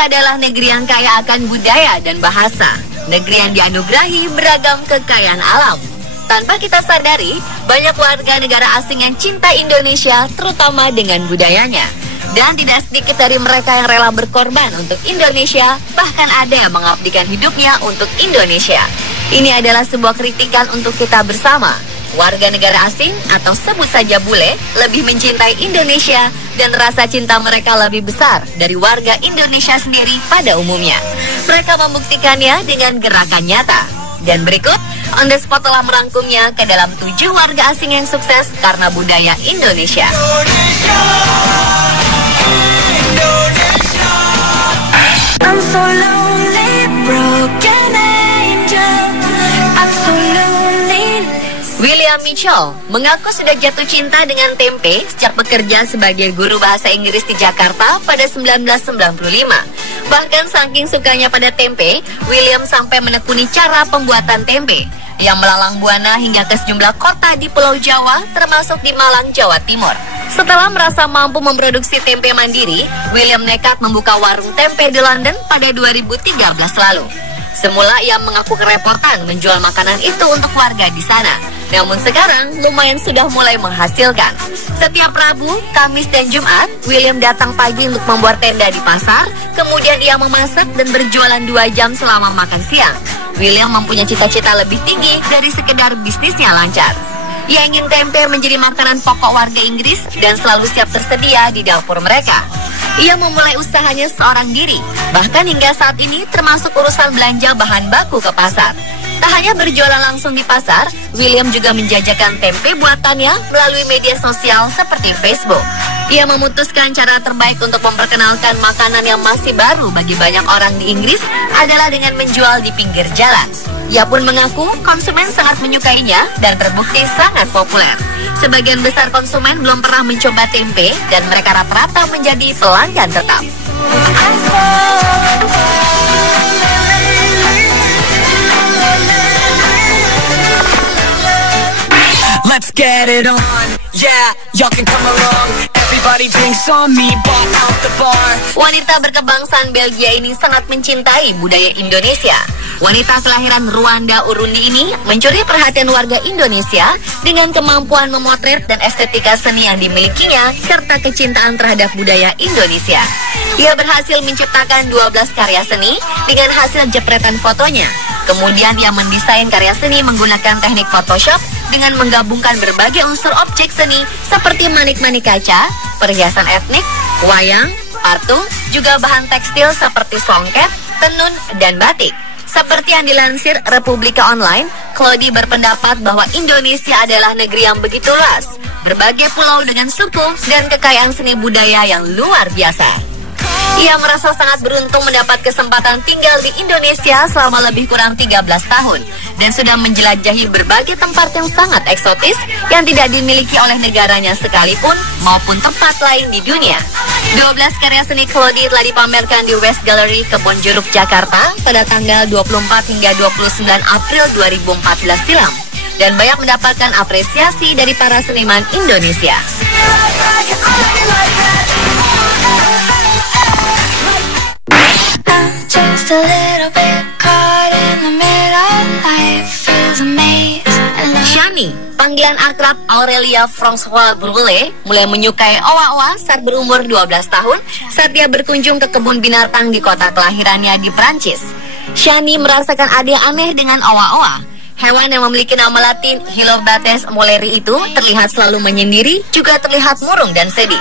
Indonesia adalah negeri yang kaya akan budaya dan bahasa. Negeri yang dianugerahi beragam kekayaan alam. Tanpa kita sadari, banyak warga negara asing yang cinta Indonesia, terutama dengan budayanya. Dan tidak sedikit dari mereka yang rela berkorban untuk Indonesia, bahkan ada yang mengabdikan hidupnya untuk Indonesia. Ini adalah sebuah kritikan untuk kita bersama. Warga negara asing atau sebut saja bule lebih mencintai Indonesia dan rasa cinta mereka lebih besar dari warga Indonesia sendiri pada umumnya. Mereka membuktikannya dengan gerakan nyata. Dan berikut, On The Spot telah merangkumnya ke dalam 7 warga asing yang sukses karena budaya Indonesia. I'm so lonely, broken angel. I'm so lonely. William Mitchell mengaku sudah jatuh cinta dengan tempe sejak bekerja sebagai guru bahasa Inggris di Jakarta pada 1995. Bahkan saking sukanya pada tempe, William sampai menekuni cara pembuatan tempe yang melalang buana hingga ke sejumlah kota di Pulau Jawa, termasuk di Malang, Jawa Timur. Setelah merasa mampu memproduksi tempe mandiri, William nekat membuka warung tempe di London pada 2013 lalu. Semula ia mengaku kerepotan menjual makanan itu untuk warga di sana. Namun sekarang lumayan sudah mulai menghasilkan. Setiap Rabu, Kamis, dan Jumat, William datang pagi untuk membuat tenda di pasar. Kemudian ia memasak dan berjualan 2 jam selama makan siang. William mempunyai cita-cita lebih tinggi dari sekedar bisnisnya lancar. Ia ingin tempe menjadi makanan pokok warga Inggris dan selalu siap tersedia di dapur mereka. Ia memulai usahanya seorang diri, bahkan hingga saat ini termasuk urusan belanja bahan baku ke pasar. Tak hanya berjualan langsung di pasar, William juga menjajakan tempe buatannya melalui media sosial seperti Facebook. Ia memutuskan cara terbaik untuk memperkenalkan makanan yang masih baru bagi banyak orang di Inggris adalah dengan menjual di pinggir jalan. Ia pun mengaku konsumen sangat menyukainya dan terbukti sangat populer. Sebagian besar konsumen belum pernah mencoba tempe dan mereka rata-rata menjadi pelanggan tetap. Let's get it on, yeah, y'all can come along. Everybody drinks on me, ball out the bar. Wanita berkebangsaan Belgia ini sangat mencintai budaya Indonesia. Wanita kelahiran Rwanda Urundi ini mencuri perhatian warga Indonesia dengan kemampuan memotret dan estetika seni yang dimilikinya serta kecintaan terhadap budaya Indonesia. Ia berhasil menciptakan 12 karya seni dengan hasil jepretan fotonya. Kemudian ia mendesain karya seni menggunakan teknik Photoshop dengan menggabungkan berbagai unsur objek seni seperti manik-manik kaca, perhiasan etnik, wayang, patung, juga bahan tekstil seperti songket, tenun, dan batik. Seperti yang dilansir Republika Online, Claudie berpendapat bahwa Indonesia adalah negeri yang begitu luas, berbagai pulau dengan suku dan kekayaan seni budaya yang luar biasa. Ia merasa sangat beruntung mendapat kesempatan tinggal di Indonesia selama lebih kurang 13 tahun dan sudah menjelajahi berbagai tempat yang sangat eksotis yang tidak dimiliki oleh negaranya sekalipun maupun tempat lain di dunia. 12 karya seni Claudie telah dipamerkan di West Gallery Kebonjeruk, Jakarta pada tanggal 24 hingga 29 April 2014 silam dan banyak mendapatkan apresiasi dari para seniman Indonesia. Just a little bit caught in the middle. Life feels amazing. Shani, panggilan akrab Aurelia François Brulé, mulai menyukai owa-owa saat berumur 12 tahun saat dia berkunjung ke kebun binatang di kota kelahirannya di Prancis. Shani merasakan ada yang aneh dengan owa-owa. Hewan yang memiliki nama latin Hylobates molleri itu terlihat selalu menyendiri, juga terlihat murung dan sedih.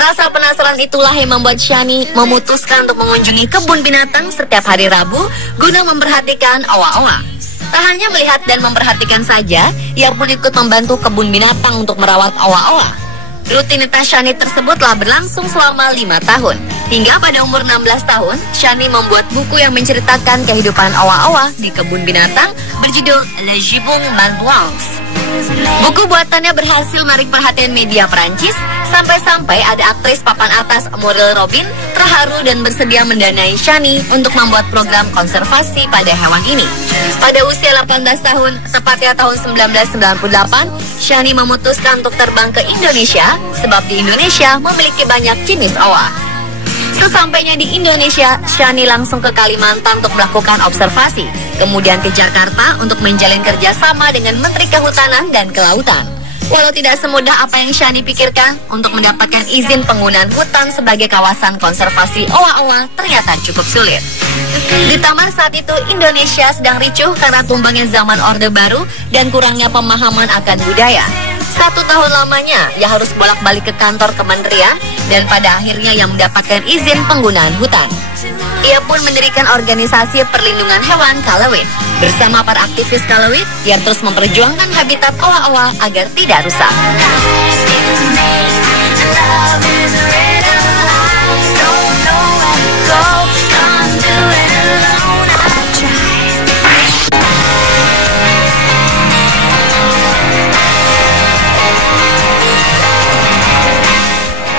Rasa penasaran itulah yang membuat Shani memutuskan untuk mengunjungi kebun binatang setiap hari Rabu guna memperhatikan owa-owa. Tak hanya melihat dan memperhatikan saja, ia pun ikut membantu kebun binatang untuk merawat owa-owa. Rutinitas Shani tersebut telah berlangsung selama 5 tahun. Hingga pada umur 16 tahun, Shani membuat buku yang menceritakan kehidupan owa-owa di kebun binatang berjudul Le Gibbon Malbois. Buku buatannya berhasil menarik perhatian media Perancis, sampai-sampai ada aktris papan atas Muriel Robin terharu dan bersedia mendanai Shani untuk membuat program konservasi pada hewan ini. Pada usia 18 tahun, tepatnya tahun 1998, Shani memutuskan untuk terbang ke Indonesia sebab di Indonesia memiliki banyak jenis owa. Sesampainya di Indonesia, Shani langsung ke Kalimantan untuk melakukan observasi, kemudian ke Jakarta untuk menjalin kerjasama dengan Menteri Kehutanan dan Kelautan. Walau tidak semudah apa yang Shani pikirkan, untuk mendapatkan izin penggunaan hutan sebagai kawasan konservasi owa-owa ternyata cukup sulit. Ditambah saat itu Indonesia sedang ricuh karena tumbangnya zaman Orde Baru dan kurangnya pemahaman akan budaya. 1 tahun lamanya ia harus bolak-balik ke kantor kementerian dan pada akhirnya ia mendapatkan izin penggunaan hutan. Ia pun mendirikan organisasi perlindungan hewan Kalawit. Bersama para aktivis Kalawit, ia terus memperjuangkan habitat owa-owa agar tidak rusak.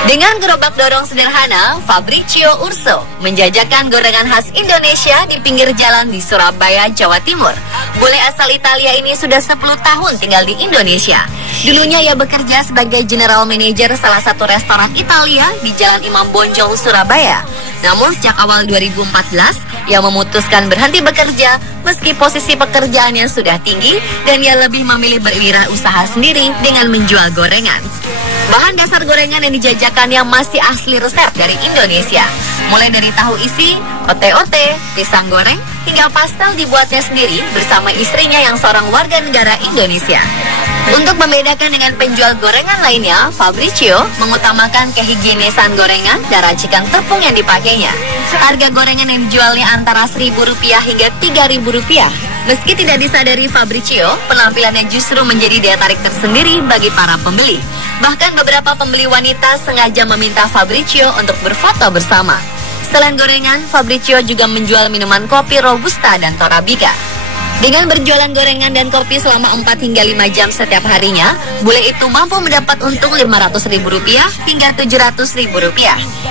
Dengan gerobak dorong sederhana, Fabrizio Urso menjajakan gorengan khas Indonesia di pinggir jalan di Surabaya, Jawa Timur. Bule asal Italia ini sudah 10 tahun tinggal di Indonesia. Dulunya ia bekerja sebagai general manager salah satu restoran Italia di Jalan Imam Bonjol, Surabaya. Namun sejak awal 2014, ia memutuskan berhenti bekerja meski posisi pekerjaannya sudah tinggi dan ia lebih memilih berwirausaha sendiri dengan menjual gorengan. Bahan dasar gorengan yang dijajakannya masih asli resep dari Indonesia. Mulai dari tahu isi, ote-ote, pisang goreng, hingga pastel dibuatnya sendiri bersama istrinya yang seorang warga negara Indonesia. Untuk membedakan dengan penjual gorengan lainnya, Fabrizio mengutamakan kehigienisan gorengan dan racikan tepung yang dipakainya. Harga gorengan yang dijualnya antara Rp1.000 hingga Rp3.000. Meski tidak disadari Fabrizio, penampilannya justru menjadi daya tarik tersendiri bagi para pembeli. Bahkan beberapa pembeli wanita sengaja meminta Fabrizio untuk berfoto bersama. Selain gorengan, Fabrizio juga menjual minuman kopi Robusta dan Torabika. Dengan berjualan gorengan dan kopi selama 4 hingga 5 jam setiap harinya, bule itu mampu mendapat untung Rp500.000 hingga Rp700.000.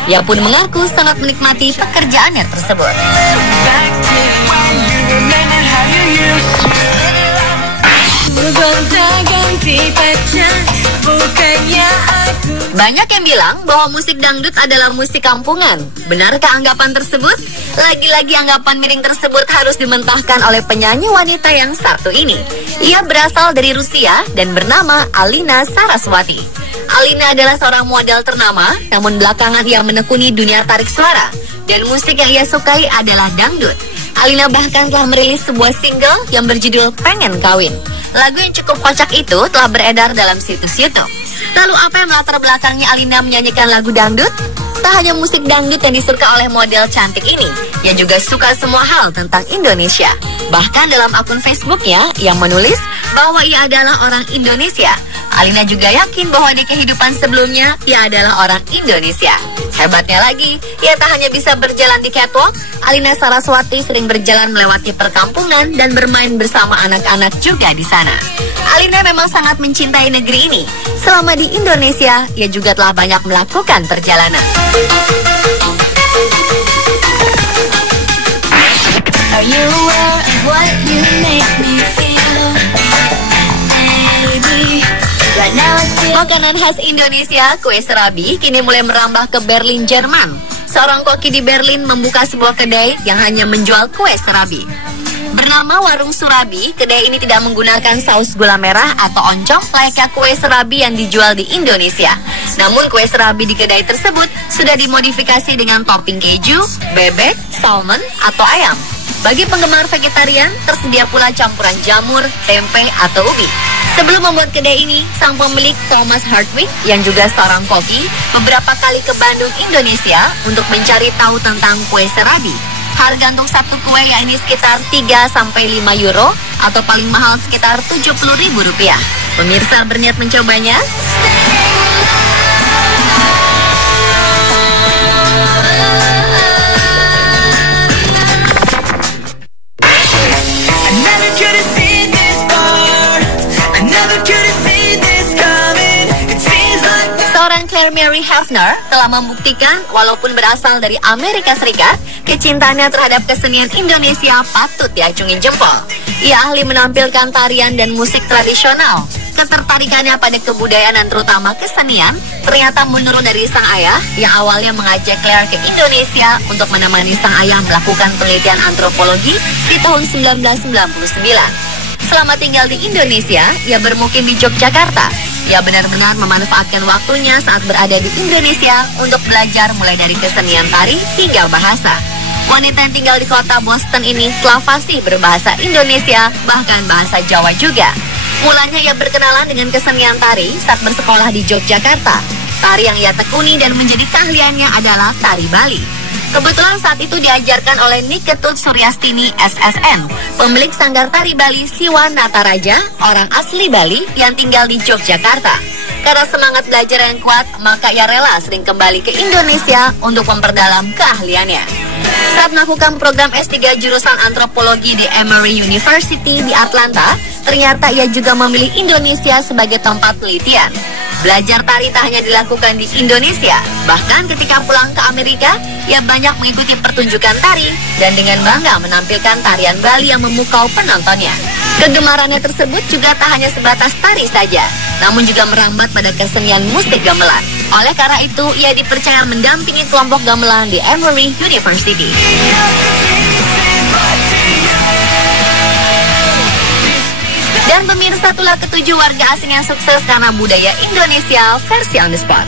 Ia pun mengaku sangat menikmati pekerjaannya tersebut. Banyak yang bilang bahwa musik dangdut adalah musik kampungan. Benarkah anggapan tersebut? Lagi-lagi anggapan miring tersebut harus dimentahkan oleh penyanyi wanita yang satu ini. Ia berasal dari Rusia dan bernama Alina Saraswati. Alina adalah seorang model ternama, namun belakangan ia menekuni dunia tarik suara. Dan musik yang ia sukai adalah dangdut. Alina bahkan telah merilis sebuah single yang berjudul Pengen Kawin. Lagu yang cukup kocak itu telah beredar dalam situs YouTube. Lalu apa yang melatar belakangnya Alina menyanyikan lagu dangdut? Tak hanya musik dangdut yang disuka oleh model cantik ini, ia juga suka semua hal tentang Indonesia. Bahkan dalam akun Facebooknya, ia menulis bahwa ia adalah orang Indonesia. Alina juga yakin bahwa di kehidupan sebelumnya, ia adalah orang Indonesia. Hebatnya lagi, ia tak hanya bisa berjalan di catwalk, Alina Saraswati sering berjalan melewati perkampungan dan bermain bersama anak-anak juga di sana. Alina memang sangat mencintai negeri ini. Selama di Indonesia, ia juga telah banyak melakukan perjalanan. Are you aware of what you make me feel? Maybe right now I feel. Makanan khas Indonesia, kue serabi, kini mulai merambah ke Berlin, Jerman. Seorang koki di Berlin membuka sebuah kedai yang hanya menjual kue serabi. Bernama Warung Surabi, kedai ini tidak menggunakan saus gula merah atau oncom layaknya kue serabi yang dijual di Indonesia. Namun kue serabi di kedai tersebut sudah dimodifikasi dengan topping keju, bebek, salmon, atau ayam. Bagi penggemar vegetarian, tersedia pula campuran jamur, tempe, atau ubi. Sebelum membuat kedai ini, sang pemilik Thomas Hartwig yang juga seorang koki beberapa kali ke Bandung, Indonesia untuk mencari tahu tentang kue serabi. Harga untuk satu kue yakni sekitar 3-5 euro atau paling mahal sekitar Rp70.000. Pemirsa berniat mencobanya? Seorang Claire Mary Hefner telah membuktikan walaupun berasal dari Amerika Serikat, kecintaannya terhadap kesenian Indonesia patut diacungi jempol. Ia ahli menampilkan tarian dan musik tradisional. Ketertarikannya pada kebudayaan dan terutama kesenian ternyata menurun dari sang ayah yang awalnya mengajak Claire ke Indonesia untuk menemani sang ayah melakukan penelitian antropologi di tahun 1999. Selama tinggal di Indonesia, ia bermukim di Yogyakarta. Ia benar-benar memanfaatkan waktunya saat berada di Indonesia untuk belajar mulai dari kesenian tari hingga bahasa. Wanita yang tinggal di kota Boston ini telah fasih berbahasa Indonesia, bahkan bahasa Jawa juga. Mulanya ia berkenalan dengan kesenian tari saat bersekolah di Yogyakarta. Tari yang ia tekuni dan menjadi keahliannya adalah tari Bali. Kebetulan saat itu diajarkan oleh Niketut Suryastini SSN, pemilik sanggar tari Bali Siwa Nataraja, orang asli Bali yang tinggal di Yogyakarta. Karena semangat belajar yang kuat, maka ia rela sering kembali ke Indonesia untuk memperdalam keahliannya. Saat melakukan program S3 jurusan antropologi di Emory University di Atlanta, ternyata ia juga memilih Indonesia sebagai tempat penelitian. Belajar tari tak hanya dilakukan di Indonesia, bahkan ketika pulang ke Amerika, ia banyak mengikuti pertunjukan tari dan dengan bangga menampilkan tarian Bali yang memukau penontonnya. Kegemarannya tersebut juga tak hanya sebatas tari saja, namun juga merambat pada kesenian musik gamelan. Oleh karena itu, ia dipercaya mendampingi kelompok gamelan di Emory University. Dan pemirsa, itulah ketujuh warga asing yang sukses karena budaya Indonesia versi on the spot.